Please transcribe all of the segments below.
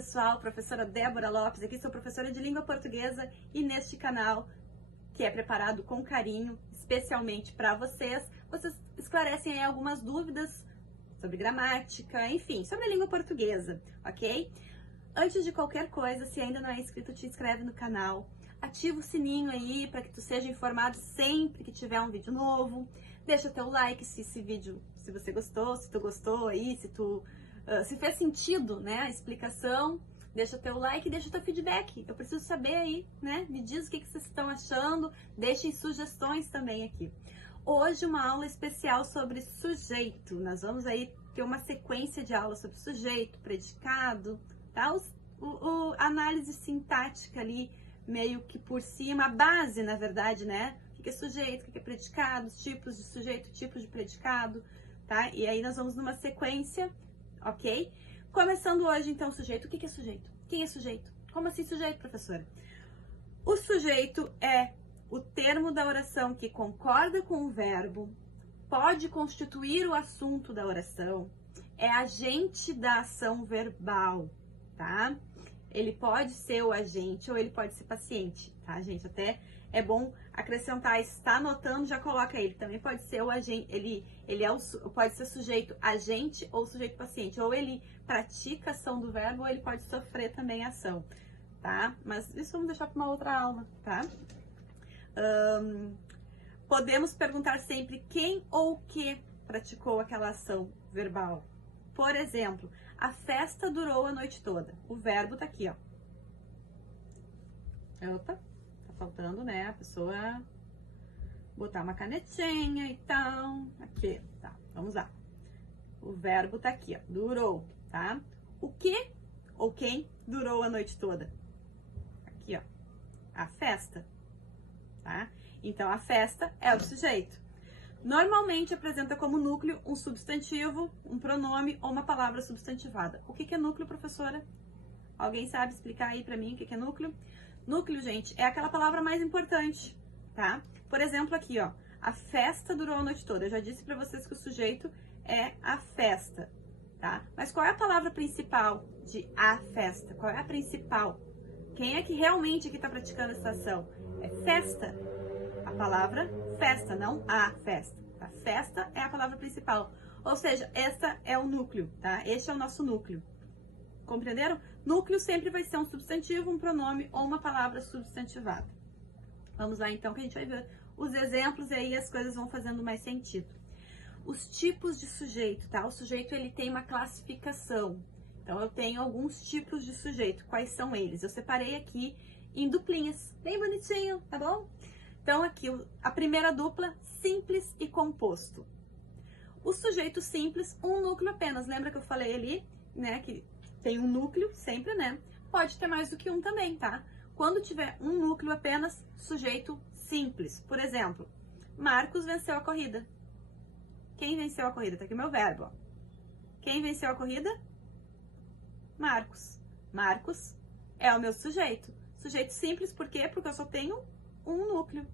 pessoal, professora Débora Lopes, aqui sou professora de língua portuguesa e neste canal, que é preparado com carinho, especialmente para vocês, vocês esclarecem aí algumas dúvidas sobre gramática, enfim, sobre a língua portuguesa, ok? Antes de qualquer coisa, se ainda não é inscrito, te inscreve no canal, ativa o sininho aí para que tu seja informado sempre que tiver um vídeo novo, deixa teu like se esse vídeo, se você gostou, se tu gostou aí, se fez sentido, né, a explicação, deixa teu like e deixa teu feedback. Eu preciso saber aí, né, me diz o que vocês estão achando, deixem sugestões também aqui. Hoje uma aula especial sobre sujeito, nós vamos aí ter uma sequência de aulas sobre sujeito, predicado, tá? Análise sintática ali, meio que por cima, a base, na verdade, né? O que é sujeito, o que é predicado, os tipos de sujeito, tipos de predicado, tá? E aí nós vamos numa sequência, ok? Começando hoje, então, sujeito. O que é sujeito? Quem é sujeito? Como assim sujeito, professora? O sujeito é o termo da oração que concorda com o verbo, pode constituir o assunto da oração, é agente da ação verbal, tá? Ele pode ser o agente ou ele pode ser paciente, tá, gente? Até é bom acrescentar, está anotando, já coloca ele. Também pode ser o agente, pode ser sujeito agente ou sujeito paciente. Ou ele pratica a ação do verbo ou ele pode sofrer também a ação, tá? Mas isso vamos deixar para uma outra aula, tá? Podemos perguntar sempre quem ou o que praticou aquela ação verbal. Por exemplo, a festa durou a noite toda. O verbo tá aqui, ó. Opa, tá faltando, né, a pessoa botar uma canetinha e tal. Aqui, tá, vamos lá. O verbo tá aqui, ó, durou, tá? O que ou quem durou a noite toda? Aqui, ó, a festa, tá? Então, a festa é o sujeito. Normalmente apresenta como núcleo um substantivo, um pronome ou uma palavra substantivada. O que é núcleo, professora? Alguém sabe explicar aí pra mim o que é núcleo? Núcleo, gente, é aquela palavra mais importante, tá? Por exemplo, aqui, ó, a festa durou a noite toda. Eu já disse pra vocês que o sujeito é a festa, tá? Mas qual é a palavra principal de a festa? Qual é a principal? Quem é que realmente aqui tá praticando essa ação? É festa. A palavra festa, não a festa. A festa é a palavra principal. Ou seja, esta é o núcleo, tá? Este é o nosso núcleo. Compreenderam? Núcleo sempre vai ser um substantivo, um pronome ou uma palavra substantivada. Vamos lá então que a gente vai ver os exemplos e aí as coisas vão fazendo mais sentido. Os tipos de sujeito, tá? O sujeito ele tem uma classificação. Então eu tenho alguns tipos de sujeito. Quais são eles? Eu separei aqui em duplinhas, bem bonitinho, tá bom? Então aqui a primeira dupla, simples e composto. O sujeito simples, um núcleo apenas. Lembra que eu falei ali, né, que tem um núcleo sempre, né? Pode ter mais do que um também, tá? Quando tiver um núcleo apenas, sujeito simples. Por exemplo, Marcos venceu a corrida. Quem venceu a corrida? Tá aqui o meu verbo, ó. Quem venceu a corrida? Marcos. Marcos é o meu sujeito. Sujeito simples, por quê? Porque eu só tenho um núcleo.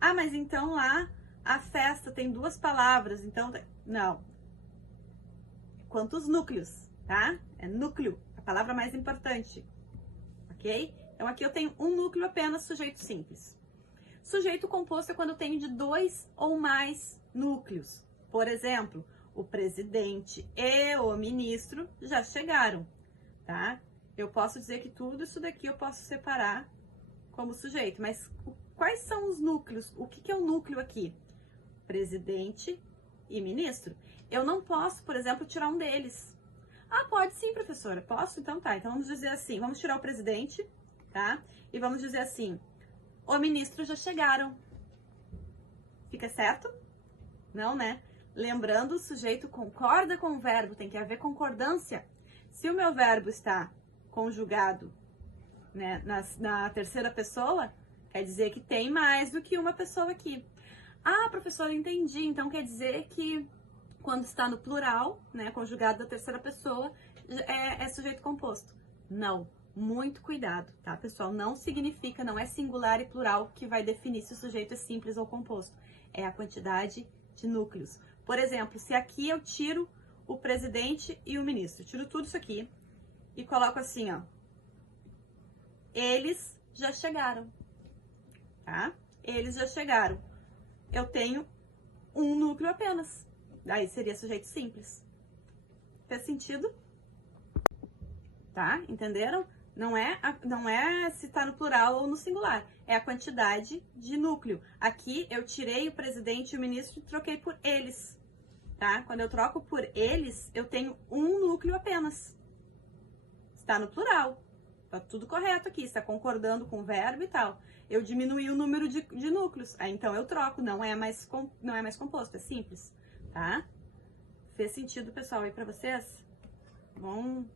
Ah, mas então lá a festa tem duas palavras, então não. Quantos núcleos, tá? É núcleo, a palavra mais importante, ok? Então aqui eu tenho um núcleo apenas, sujeito simples. Sujeito composto é quando eu tenho de dois ou mais núcleos. Por exemplo, o presidente e o ministro já chegaram, tá? Eu posso dizer que tudo isso daqui eu posso separar como sujeito, mas quais são os núcleos? O que é o núcleo aqui? Presidente e ministro. Eu não posso, por exemplo, tirar um deles. Ah, pode sim, professora. Posso? Então tá. Então vamos dizer assim, vamos tirar o presidente, tá? E vamos dizer assim, o ministro já chegaram. Fica certo? Não, né? Lembrando, o sujeito concorda com o verbo, tem que haver concordância. Se o meu verbo está conjugado, né, na terceira pessoa, quer dizer que tem mais do que uma pessoa aqui. Ah, professora, entendi. Então quer dizer que quando está no plural, né, conjugado da terceira pessoa, é sujeito composto. Não, muito cuidado, tá, pessoal? Não significa, não é singular e plural que vai definir se o sujeito é simples ou composto. É a quantidade de núcleos. Por exemplo, se aqui eu tiro o presidente e o ministro, tiro tudo isso aqui e coloco assim, ó. Eles já chegaram, tá? Eles já chegaram. Eu tenho um núcleo apenas. Daí seria sujeito simples. Fez sentido? Tá? Entenderam? Não é se tá no plural ou no singular. É a quantidade de núcleo. Aqui eu tirei o presidente e o ministro e troquei por eles. Tá? Quando eu troco por eles, eu tenho um núcleo apenas. Está no plural. Tá tudo correto aqui. Está concordando com o verbo e tal. Eu diminuí o número de núcleos. Aí então eu troco. Não é mais composto. É simples. Tá? Fez sentido, pessoal, aí pra vocês? Vão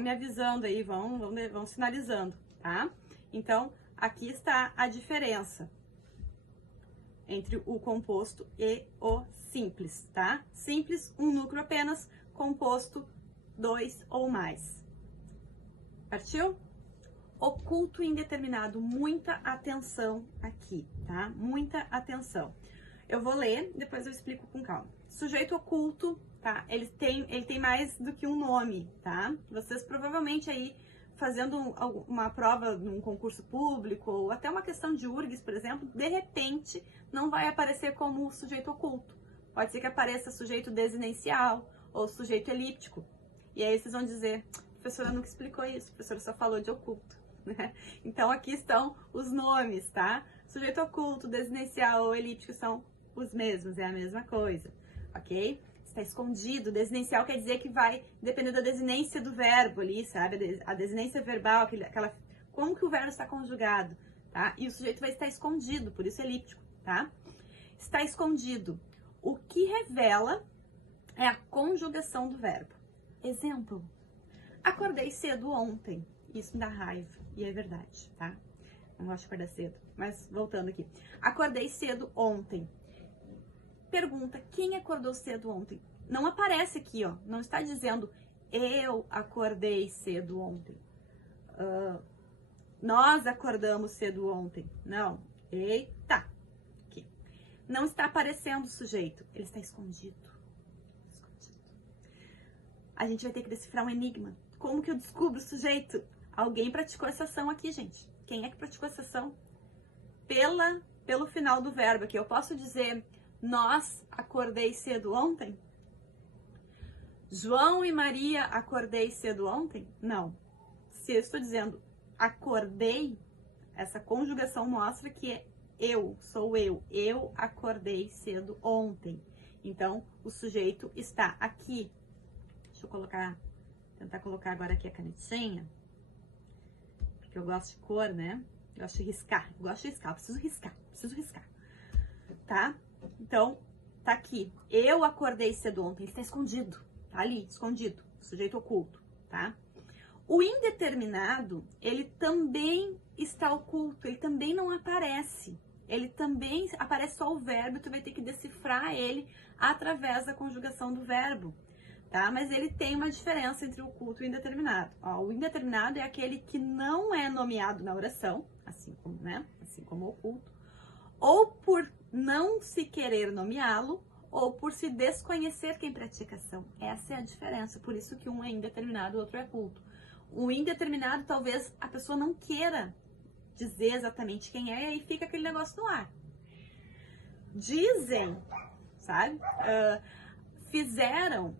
me avisando aí, vão sinalizando, tá? Então, aqui está a diferença entre o composto e o simples, tá? Simples, um núcleo apenas, composto, 2 ou mais. Partiu? Oculto e indeterminado, muita atenção aqui, tá? Muita atenção. Eu vou ler, depois eu explico com calma. Sujeito oculto, tá? Ele tem mais do que um nome, tá? Vocês provavelmente aí, fazendo uma prova num concurso público, ou até uma questão de URGS, por exemplo, de repente, não vai aparecer como sujeito oculto. Pode ser que apareça sujeito desinencial, ou sujeito elíptico. E aí vocês vão dizer, professora nunca explicou isso, professora só falou de oculto, né? Então aqui estão os nomes, tá? Sujeito oculto, desinencial ou elíptico são os mesmos, é a mesma coisa, ok? Está escondido, desinencial quer dizer que vai depender da desinência do verbo ali, sabe? A desinência verbal, como que o verbo está conjugado, tá? E o sujeito vai estar escondido, por isso é elíptico, tá? Está escondido. O que revela é a conjugação do verbo. Exemplo, acordei cedo ontem. Isso me dá raiva, e é verdade, tá? Não gosto de acordar cedo, mas voltando aqui. Acordei cedo ontem. Pergunta, quem acordou cedo ontem? Não aparece aqui, ó. Não está dizendo, eu acordei cedo ontem. Nós acordamos cedo ontem. Não. Eita. Aqui. Não está aparecendo o sujeito. Ele está escondido. A gente vai ter que decifrar um enigma. Como que eu descubro o sujeito? Alguém praticou essa ação aqui, gente. Quem é que praticou essa ação? Pelo final do verbo aqui. Eu posso dizer, nós acordei cedo ontem? João e Maria acordei cedo ontem? Não. Se eu estou dizendo acordei, essa conjugação mostra que é sou eu. Eu acordei cedo ontem. Então, o sujeito está aqui. Deixa eu tentar colocar agora aqui a canetinha. Porque eu gosto de cor, né? Eu gosto de riscar. Preciso riscar. Tá? Então, tá aqui. Eu acordei cedo ontem. Ele está escondido. Tá ali, escondido. Sujeito oculto, tá? O indeterminado, ele também está oculto. Ele também não aparece. Ele também aparece só o verbo. Tu vai ter que decifrar ele através da conjugação do verbo. Tá? Mas ele tem uma diferença entre o oculto e o indeterminado. Ó, o indeterminado é aquele que não é nomeado na oração, assim como o oculto, ou por não se querer nomeá-lo, ou por se desconhecer quem pratica a ação. Essa é a diferença, por isso que um é indeterminado e o outro é oculto. O indeterminado, talvez a pessoa não queira dizer exatamente quem é, e aí fica aquele negócio no ar. Dizem, sabe? Fizeram.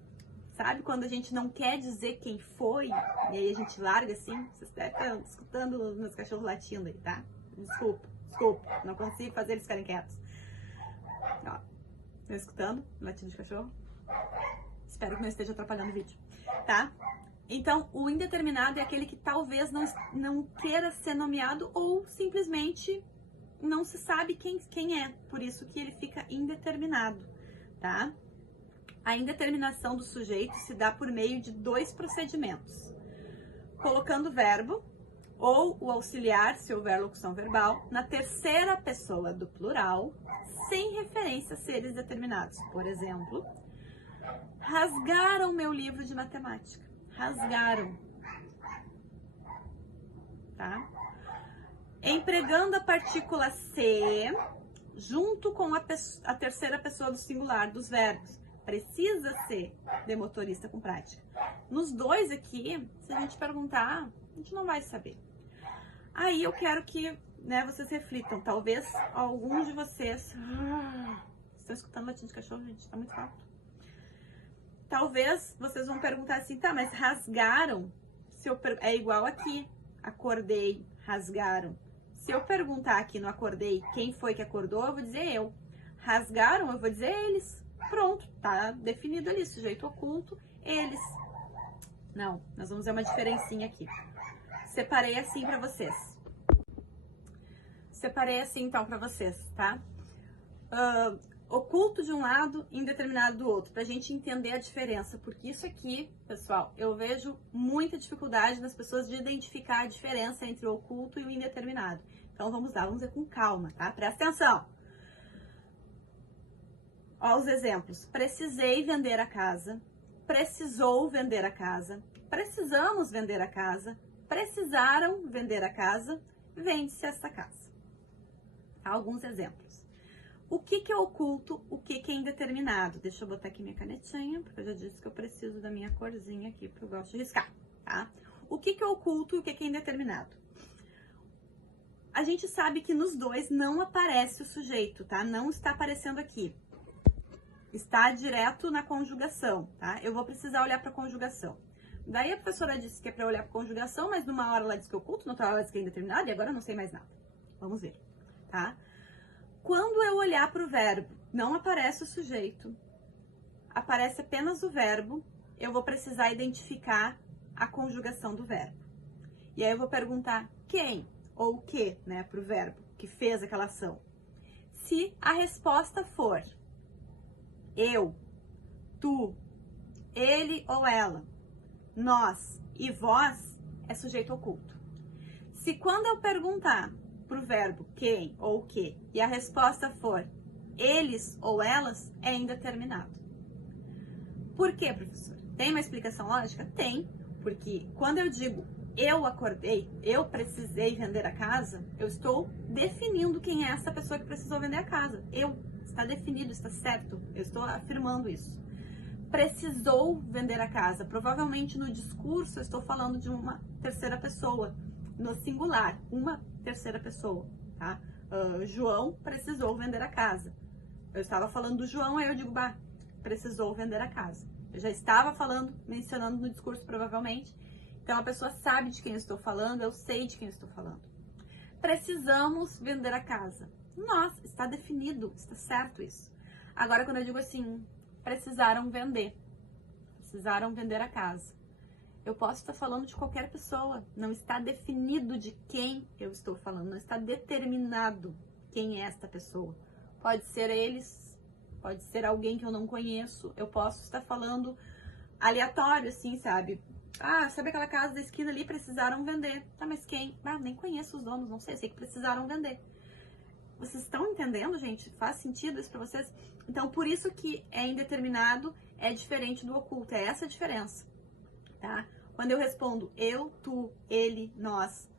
Sabe quando a gente não quer dizer quem foi, e aí a gente larga assim? Vocês devem estar escutando os meus cachorros latindo aí, tá? Desculpa, não consigo fazer eles ficarem quietos. Ó, estão escutando o latido de cachorro? Espero que não esteja atrapalhando o vídeo, tá? Então, o indeterminado é aquele que talvez não queira ser nomeado ou simplesmente não se sabe quem é, por isso que ele fica indeterminado, tá? A indeterminação do sujeito se dá por meio de 2 procedimentos. Colocando o verbo ou o auxiliar, se houver locução verbal, na terceira pessoa do plural, sem referência a seres determinados. Por exemplo, rasgaram meu livro de matemática. Rasgaram. Tá? Empregando a partícula se junto com a terceira pessoa do singular dos verbos. Precisa ser de motorista com prática. Nos dois aqui, se a gente perguntar, a gente não vai saber. Aí eu quero que, né, vocês reflitam. Talvez alguns de vocês... estão escutando latindo de cachorro, gente? Tá muito alto. Talvez vocês vão perguntar assim, tá, mas rasgaram? É igual aqui. Acordei, rasgaram. Se eu perguntar aqui no acordei quem foi que acordou, eu vou dizer eu. Rasgaram, eu vou dizer eles. Pronto, tá definido ali, sujeito oculto, eles. Não, nós vamos ver uma diferencinha aqui. Separei assim pra vocês. Separei assim então pra vocês, tá? Oculto de um lado, indeterminado do outro, pra gente entender a diferença, porque isso aqui, pessoal, eu vejo muita dificuldade nas pessoas de identificar a diferença entre o oculto e o indeterminado. Então vamos lá, vamos ver com calma, tá? Presta atenção. Ó os exemplos. Precisei vender a casa, precisou vender a casa, precisamos vender a casa, precisaram vender a casa, vende-se esta casa. Alguns exemplos. O que é oculto, o que é indeterminado? Deixa eu botar aqui minha canetinha, porque eu já disse que eu preciso da minha corzinha aqui, porque eu gosto de riscar, tá? O que é oculto e o que é indeterminado? A gente sabe que nos dois não aparece o sujeito, tá? Não está aparecendo aqui. Está direto na conjugação, tá? Eu vou precisar olhar para a conjugação. Daí a professora disse que é para olhar para a conjugação, mas numa hora ela disse que é oculto, noutra hora ela disse que é indeterminado, e agora eu não sei mais nada. Vamos ver, tá? Quando eu olhar para o verbo, não aparece o sujeito, aparece apenas o verbo, eu vou precisar identificar a conjugação do verbo. E aí eu vou perguntar quem ou o que, né, para o verbo que fez aquela ação. Se a resposta for eu, tu, ele ou ela, nós e vós, é sujeito oculto. Se quando eu perguntar pro verbo quem ou o que e a resposta for eles ou elas, é indeterminado. Por quê, professora? Tem uma explicação lógica? Tem, porque quando eu digo eu acordei, eu precisei vender a casa, eu estou definindo quem é essa pessoa que precisou vender a casa. Eu, está definido, está certo, eu estou afirmando isso. Precisou vender a casa, provavelmente no discurso eu estou falando de uma terceira pessoa, no singular, uma terceira pessoa, tá? João precisou vender a casa. Eu estava falando do João, aí eu digo, bah, precisou vender a casa. Eu já estava falando, mencionando no discurso, provavelmente. Então, a pessoa sabe de quem eu estou falando, eu sei de quem eu estou falando. Precisamos vender a casa. Nossa, está definido, está certo isso. Agora, quando eu digo assim, precisaram vender a casa. Eu posso estar falando de qualquer pessoa, não está definido de quem eu estou falando, não está determinado quem é esta pessoa. Pode ser eles, pode ser alguém que eu não conheço, eu posso estar falando aleatório, assim, sabe? Ah, sabe aquela casa da esquina ali, precisaram vender. Tá, mas quem? Ah, nem conheço os donos, não sei, eu sei que precisaram vender. Vocês estão entendendo, gente? Faz sentido isso pra vocês? Então, por isso que é indeterminado, é diferente do oculto, é essa a diferença, tá? Quando eu respondo eu, tu, ele, nós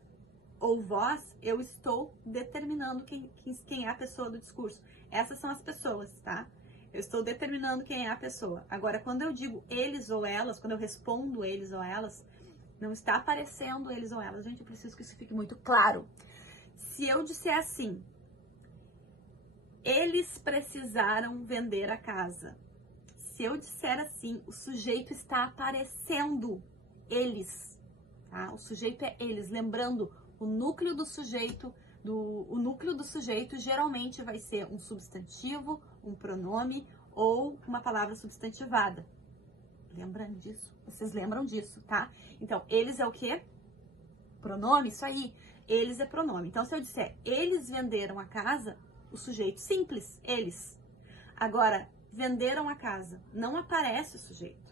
ou vós, eu estou determinando quem é a pessoa do discurso. Essas são as pessoas, tá? Eu estou determinando quem é a pessoa. Agora, quando eu digo eles ou elas, quando eu respondo eles ou elas, não está aparecendo eles ou elas. Gente, eu preciso que isso fique muito claro. Se eu disser assim, eles precisaram vender a casa. Se eu disser assim, o sujeito está aparecendo eles, tá? O sujeito é eles. Lembrando, o núcleo do sujeito geralmente vai ser um substantivo, um pronome ou uma palavra substantivada. Lembram disso? Vocês lembram disso, tá? Então, eles é o quê? Pronome, isso aí. Eles é pronome. Então, se eu disser eles venderam a casa, o sujeito simples, eles. Agora, venderam a casa, não aparece o sujeito.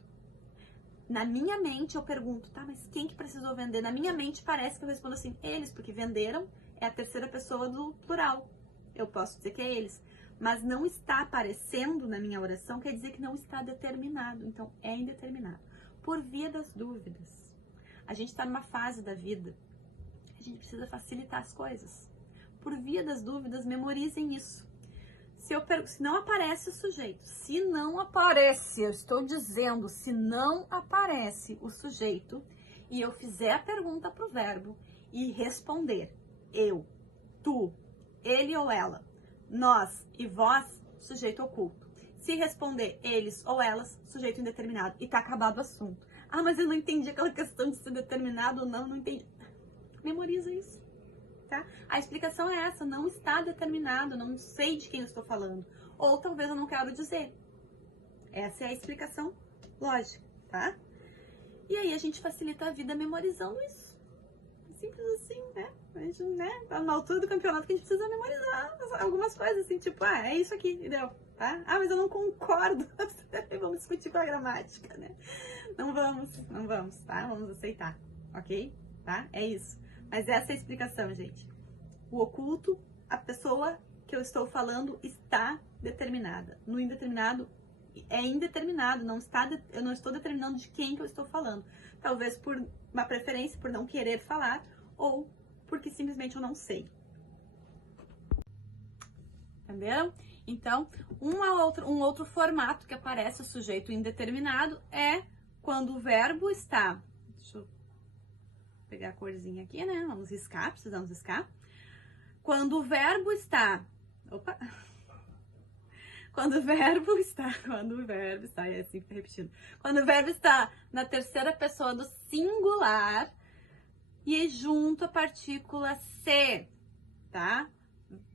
Na minha mente eu pergunto, tá, mas quem que precisou vender? Na minha mente parece que eu respondo assim, eles, porque venderam é a terceira pessoa do plural. Eu posso dizer que é eles. Mas não está aparecendo na minha oração, quer dizer que não está determinado. Então, é indeterminado. Por via das dúvidas. A gente está numa fase da vida, a gente precisa facilitar as coisas. Por via das dúvidas, memorizem isso. se não aparece o sujeito, se não aparece, eu estou dizendo, se não aparece o sujeito e eu fizer a pergunta pro verbo e responder eu, tu, ele ou ela, nós e vós, sujeito oculto. Se responder eles ou elas, sujeito indeterminado. E tá acabado o assunto. Ah, mas eu não entendi aquela questão de ser determinado ou não entendi. Memoriza isso, tá? A explicação é essa, não está determinado, não sei de quem eu estou falando. Ou talvez eu não quero dizer. Essa é a explicação lógica, tá? E aí a gente facilita a vida memorizando isso. Simples assim, né? A gente, né? Tá na altura do campeonato que a gente precisa memorizar algumas coisas, assim, tipo, é isso aqui, entendeu? Tá? Ah, mas eu não concordo. Vamos discutir com a gramática, né? Não vamos, tá? Vamos aceitar, ok? Tá? É isso. Mas essa é a explicação, gente. O oculto, a pessoa que eu estou falando está determinada. No indeterminado, é indeterminado, eu não estou determinando de quem que eu estou falando. Talvez por uma preferência, por não querer falar, ou porque simplesmente eu não sei. Entenderam? Então, um outro formato que aparece o sujeito indeterminado é quando o verbo está... Deixa eu pegar a corzinha aqui, né? Vamos riscar, precisamos riscar. Quando o verbo está... Opa! Quando o verbo está, é assim que tá repetindo. Quando o verbo está na terceira pessoa do singular e junto a partícula se, tá?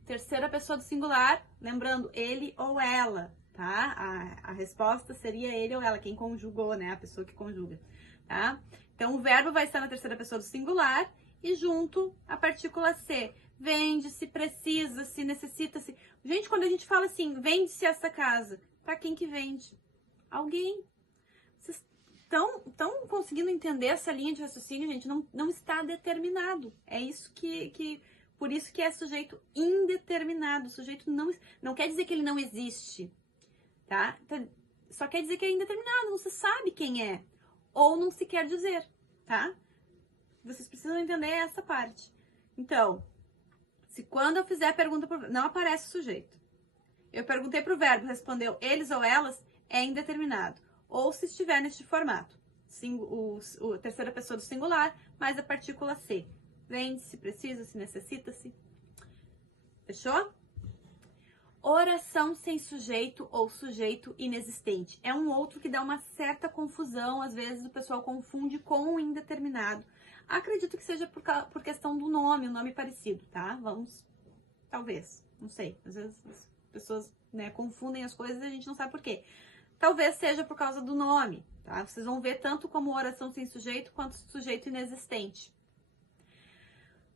Terceira pessoa do singular, lembrando, ele ou ela, tá? A resposta seria ele ou ela, quem conjugou, né? A pessoa que conjuga, tá? Então, o verbo vai estar na terceira pessoa do singular e junto a partícula se. Vende-se, precisa-se, necessita-se. Gente, quando a gente fala assim, vende-se essa casa, para quem que vende? Alguém. Vocês estão conseguindo entender essa linha de raciocínio, gente? Não está determinado. É isso por isso que é sujeito indeterminado. O sujeito não quer dizer que ele não existe, tá? Só quer dizer que é indeterminado, não se sabe quem é. Ou não se quer dizer, tá? Vocês precisam entender essa parte. Então, se quando eu fizer a pergunta, não aparece o sujeito. Eu perguntei para o verbo, respondeu eles ou elas, é indeterminado. Ou se estiver neste formato, terceira pessoa do singular, mais a partícula se. Vende-se, precisa-se, necessita-se. Fechou? Oração sem sujeito ou sujeito inexistente. É um outro que dá uma certa confusão, às vezes o pessoal confunde com o indeterminado. Acredito que seja por questão do nome, um nome parecido, tá? Talvez, não sei. Às vezes as pessoas, né, confundem as coisas e a gente não sabe por quê. Talvez seja por causa do nome, tá? Vocês vão ver tanto como oração sem sujeito quanto sujeito inexistente.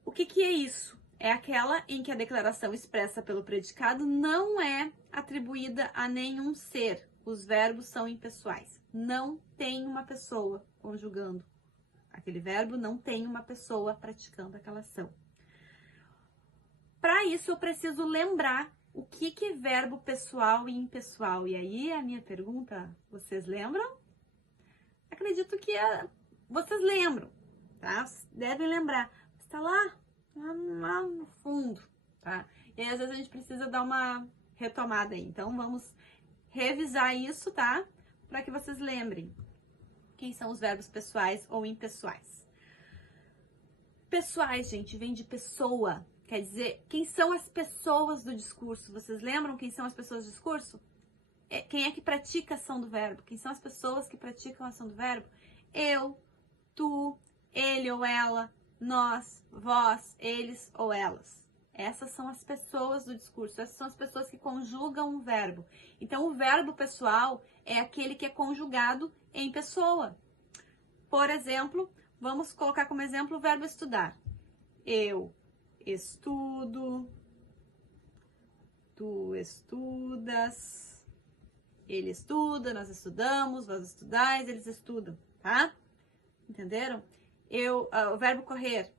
O que é isso? É aquela em que a declaração expressa pelo predicado não é atribuída a nenhum ser. Os verbos são impessoais. Não tem uma pessoa conjugando. Aquele verbo não tem uma pessoa praticando aquela ação. Para isso, eu preciso lembrar o que é verbo pessoal e impessoal. E aí, a minha pergunta, vocês lembram? Acredito que vocês lembram, tá? Vocês devem lembrar. Está lá no fundo, tá? E aí, às vezes, a gente precisa dar uma retomada aí. Então, vamos revisar isso, tá? Para que vocês lembrem. Quem são os verbos pessoais ou impessoais? Pessoais, gente, vem de pessoa. Quer dizer, quem são as pessoas do discurso? Vocês lembram quem são as pessoas do discurso? Quem é que pratica a ação do verbo? Quem são as pessoas que praticam a ação do verbo? Eu, tu, ele ou ela, nós, vós, eles ou elas. Essas são as pessoas do discurso. Essas são as pessoas que conjugam um verbo. Então, o verbo pessoal é aquele que é conjugado em pessoa. Por exemplo, vamos colocar como exemplo o verbo estudar. Eu estudo, tu estudas, ele estuda, nós estudamos, vós estudais, eles estudam, tá? Entenderam? O verbo correr.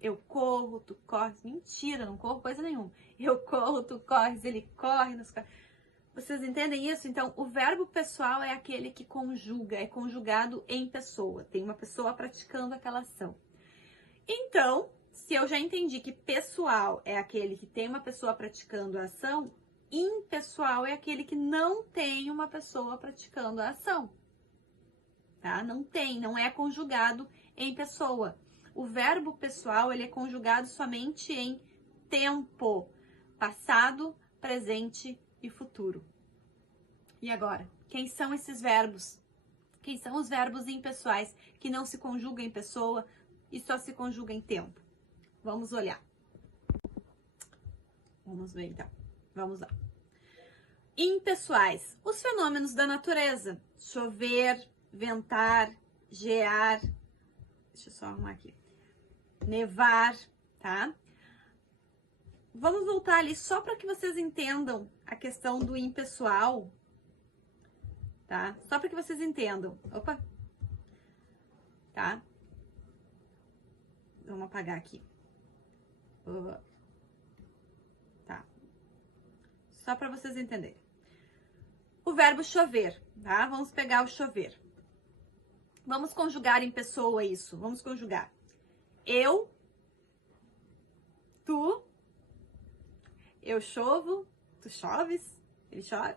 Eu corro, tu corres. Mentira, não corro coisa nenhuma. Eu corro, tu corres, ele corre, nós corre. Vocês entendem isso? Então, o verbo pessoal é aquele que conjuga, é conjugado em pessoa. Tem uma pessoa praticando aquela ação. Então, se eu já entendi que pessoal é aquele que tem uma pessoa praticando a ação, impessoal é aquele que não tem uma pessoa praticando a ação, tá? Não é conjugado em pessoa. O verbo pessoal, ele é conjugado somente em tempo, passado, presente e futuro. E agora, quem são esses verbos? Quem são os verbos impessoais que não se conjugam em pessoa e só se conjugam em tempo? Vamos olhar. Vamos ver então. Vamos lá. Impessoais, os fenômenos da natureza. Chover, ventar, gear. Deixa eu só arrumar aqui. Nevar, tá? Vamos voltar ali só para que vocês entendam a questão do impessoal, tá? Só para que vocês entendam. Opa! Tá? Vamos apagar aqui. Tá. Só para vocês entenderem. O verbo chover, tá? Vamos pegar o chover. Vamos conjugar em pessoa isso. Vamos conjugar. Eu, tu, eu chovo, tu choves, ele chove.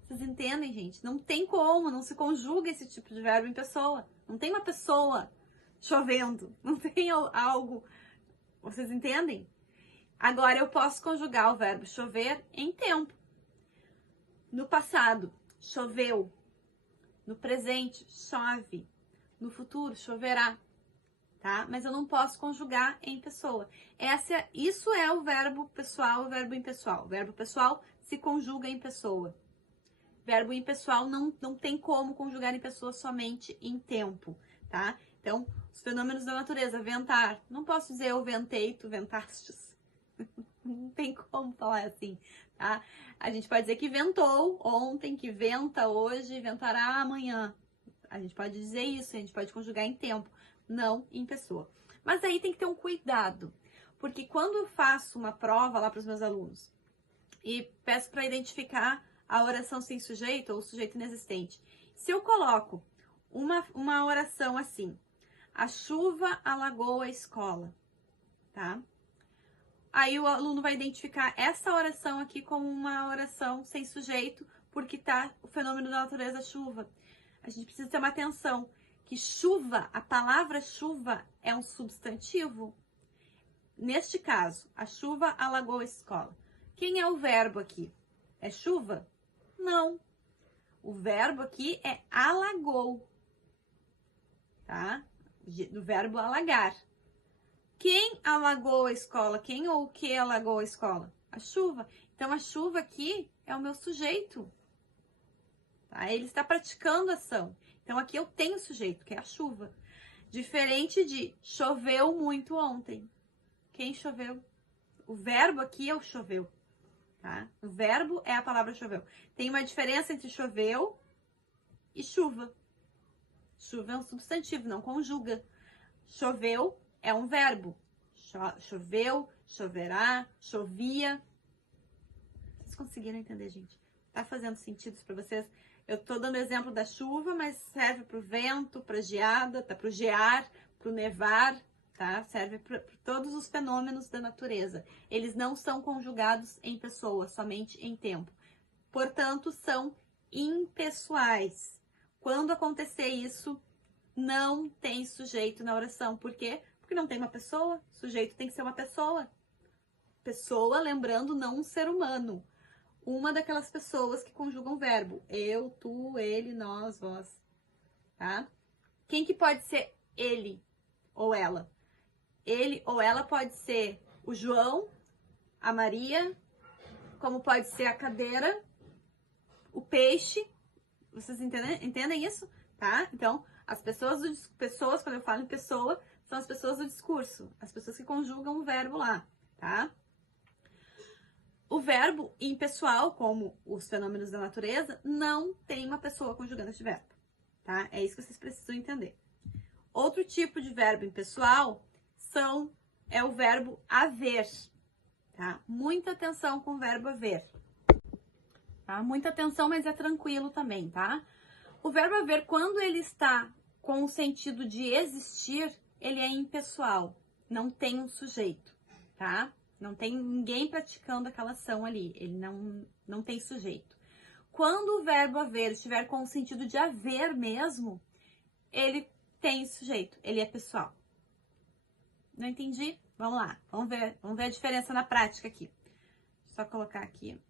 Vocês entendem, gente? Não tem como, não se conjuga esse tipo de verbo em pessoa. Não tem uma pessoa chovendo, não tem algo. Vocês entendem? Agora eu posso conjugar o verbo chover em tempo. No passado, choveu. No presente, chove. No futuro, choverá. Tá? Mas eu não posso conjugar em pessoa. Isso é o verbo pessoal, o verbo impessoal. O verbo pessoal se conjuga em pessoa. Verbo impessoal não tem como conjugar em pessoa, somente em tempo, tá? Então, os fenômenos da natureza, ventar. Não posso dizer eu ventei, tu ventastes. Não tem como falar assim, tá? A gente pode dizer que ventou ontem, que venta hoje, ventará amanhã. A gente pode dizer isso, a gente pode conjugar em tempo, não em pessoa. Mas aí tem que ter um cuidado, porque quando eu faço uma prova lá para os meus alunos e peço para identificar a oração sem sujeito ou sujeito inexistente, se eu coloco uma oração assim, a chuva alagou a escola, tá? Aí o aluno vai identificar essa oração aqui como uma oração sem sujeito, porque tá o fenômeno da natureza chuva. A gente precisa ter uma atenção que chuva, a palavra chuva é um substantivo. Neste caso, a chuva alagou a escola. Quem é o verbo aqui? É chuva? Não. O verbo aqui é alagou, tá? Do verbo alagar. Quem alagou a escola? Quem ou o que alagou a escola? A chuva. Então, a chuva aqui é o meu sujeito. Tá? Ele está praticando ação. Então, aqui eu tenho sujeito, que é a chuva. Diferente de choveu muito ontem. Quem choveu? O verbo aqui é o choveu. Tá? O verbo é a palavra choveu. Tem uma diferença entre choveu e chuva. Chuva é um substantivo, não conjuga. Choveu é um verbo. Choveu, choverá, chovia. Vocês conseguiram entender, gente? Tá fazendo sentido isso pra vocês? Eu tô dando exemplo da chuva, mas serve pro vento, pra geada, tá? Pro gear, pro nevar, tá? Serve para todos os fenômenos da natureza. Eles não são conjugados em pessoa, somente em tempo. Portanto, são impessoais. Quando acontecer isso, não tem sujeito na oração. Por quê? Porque não tem uma pessoa. Sujeito tem que ser uma pessoa. Pessoa, lembrando, não um ser humano. Uma daquelas pessoas que conjugam o verbo. Eu, tu, ele, nós, vós. Tá? Quem que pode ser ele ou ela? Ele ou ela pode ser o João, a Maria, como pode ser a cadeira, o peixe. Vocês entendem isso? Tá? Então, as pessoas, quando eu falo em pessoa, são as pessoas do discurso, as pessoas que conjugam o verbo lá, tá? O verbo impessoal, como os fenômenos da natureza, não tem uma pessoa conjugando esse verbo, tá? É isso que vocês precisam entender. Outro tipo de verbo impessoal é o verbo haver, tá? Muita atenção com o verbo haver, tá? Muita atenção, mas é tranquilo também, tá? O verbo haver, quando ele está com o sentido de existir, ele é impessoal, não tem um sujeito, tá? Não tem ninguém praticando aquela ação ali. Ele não tem sujeito. Quando o verbo haver estiver com o sentido de haver mesmo, ele tem sujeito, ele é pessoal. Não entendi? Vamos lá, vamos ver a diferença na prática aqui. Só colocar aqui.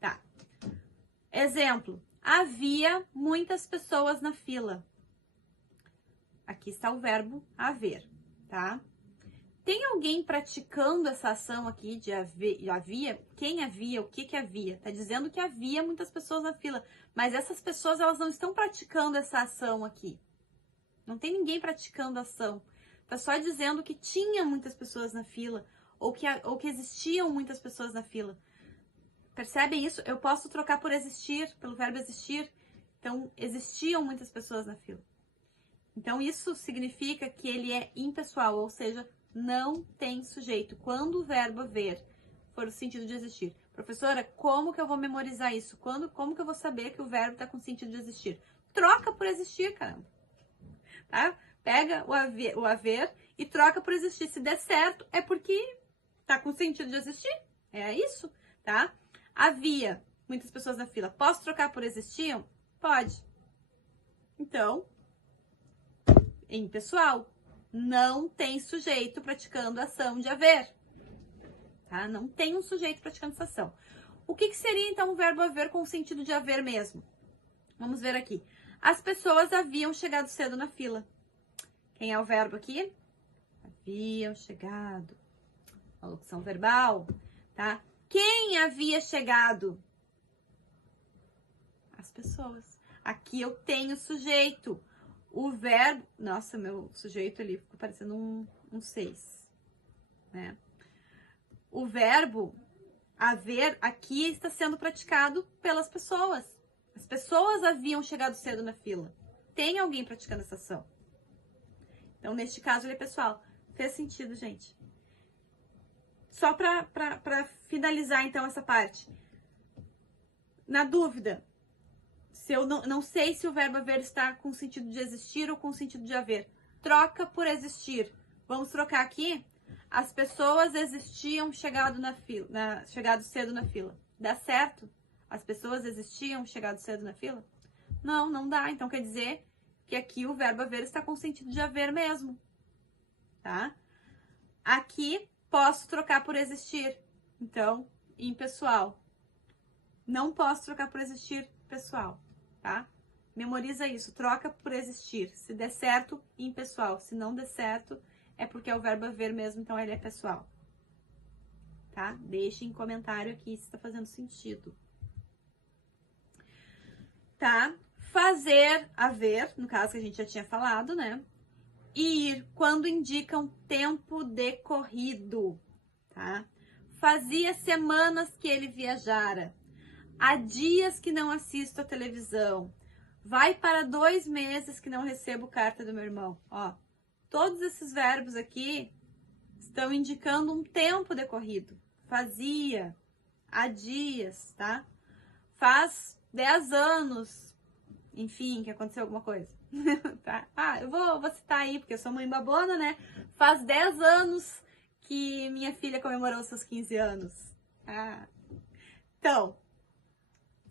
Tá. Exemplo. Havia muitas pessoas na fila. Aqui está o verbo haver, tá? Tem alguém praticando essa ação aqui de havia? Quem havia? O que havia? Tá dizendo que havia muitas pessoas na fila, mas essas pessoas, elas não estão praticando essa ação aqui. Não tem ninguém praticando a ação. Tá só dizendo que tinha muitas pessoas na fila, ou que existiam muitas pessoas na fila. Percebem isso? Eu posso trocar por existir, pelo verbo existir. Então, existiam muitas pessoas na fila. Então, isso significa que ele é impessoal, ou seja, não tem sujeito. Quando o verbo haver for o sentido de existir. Professora, como que eu vou memorizar isso? Como que eu vou saber que o verbo está com sentido de existir? Troca por existir, caramba. Tá? Pega o haver e troca por existir. Se der certo, é porque está com sentido de existir. É isso, tá? Havia muitas pessoas na fila. Posso trocar por existiam? Pode. Então, impessoal. Não tem sujeito praticando a ação de haver. Tá? Não tem um sujeito praticando essa ação. O que seria, então, o verbo haver com o sentido de haver mesmo? Vamos ver aqui. As pessoas haviam chegado cedo na fila. Quem é o verbo aqui? Haviam chegado. A locução verbal, tá? Quem havia chegado? As pessoas. Aqui eu tenho sujeito. O verbo... Nossa, meu sujeito ali ficou parecendo um 6. Né? O verbo haver aqui está sendo praticado pelas pessoas. As pessoas haviam chegado cedo na fila. Tem alguém praticando essa ação. Então, neste caso, ele é pessoal. Fez sentido, gente? Só para finalizar, então, essa parte. Na dúvida, se eu não sei se o verbo haver está com o sentido de existir ou com o sentido de haver. Troca por existir. Vamos trocar aqui? As pessoas existiam chegado cedo na fila. Dá certo? As pessoas existiam chegado cedo na fila? Não, não dá. Então, quer dizer que aqui o verbo haver está com o sentido de haver mesmo. Tá? Aqui, posso trocar por existir. Então, impessoal. Não posso trocar por existir, pessoal. Tá? Memoriza isso, troca por existir. Se der certo, impessoal. Se não der certo, é porque é o verbo haver mesmo, então ele é pessoal. Tá? Deixe em comentário aqui se está fazendo sentido. Tá? Fazer, haver, no caso que a gente já tinha falado, né? Ir, quando indicam tempo decorrido. Tá? Fazia semanas que ele viajara. Há dias que não assisto a televisão. Vai para 2 meses que não recebo carta do meu irmão. Ó, todos esses verbos aqui estão indicando um tempo decorrido. Fazia, há dias, tá? Faz 10 anos, enfim, que aconteceu alguma coisa. Tá? Ah, eu vou citar aí, porque eu sou mãe babona, né? Faz 10 anos que minha filha comemorou seus 15 anos. Ah. Então,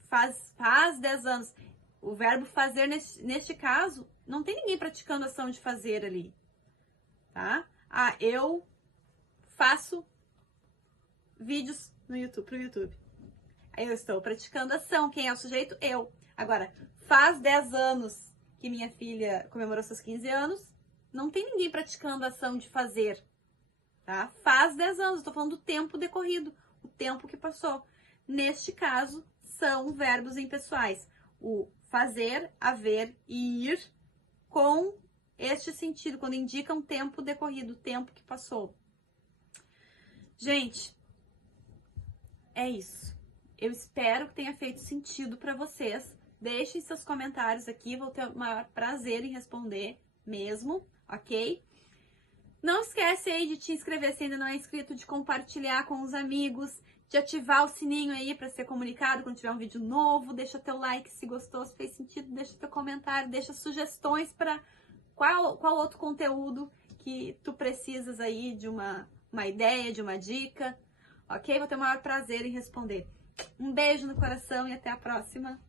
faz 10 anos. O verbo fazer, neste caso, não tem ninguém praticando a ação de fazer ali. Tá? Ah, eu faço vídeos no YouTube, pro YouTube. Eu estou praticando a ação. Quem é o sujeito? Eu. Agora, faz 10 anos que minha filha comemorou seus 15 anos, não tem ninguém praticando a ação de fazer. Tá? Faz 10 anos, estou falando do tempo decorrido, o tempo que passou. Neste caso, são verbos impessoais. O fazer, haver e ir com este sentido, quando indica um tempo decorrido, o tempo que passou. Gente, é isso. Eu espero que tenha feito sentido para vocês. Deixem seus comentários aqui, vou ter o maior prazer em responder mesmo, ok? Não esquece aí de te inscrever se ainda não é inscrito, de compartilhar com os amigos, de ativar o sininho aí para ser comunicado quando tiver um vídeo novo. Deixa teu like se gostou, se fez sentido, deixa teu comentário, deixa sugestões para qual outro conteúdo que tu precisas aí de uma uma ideia, de uma dica, ok? Vou ter o maior prazer em responder. Um beijo no coração e até a próxima!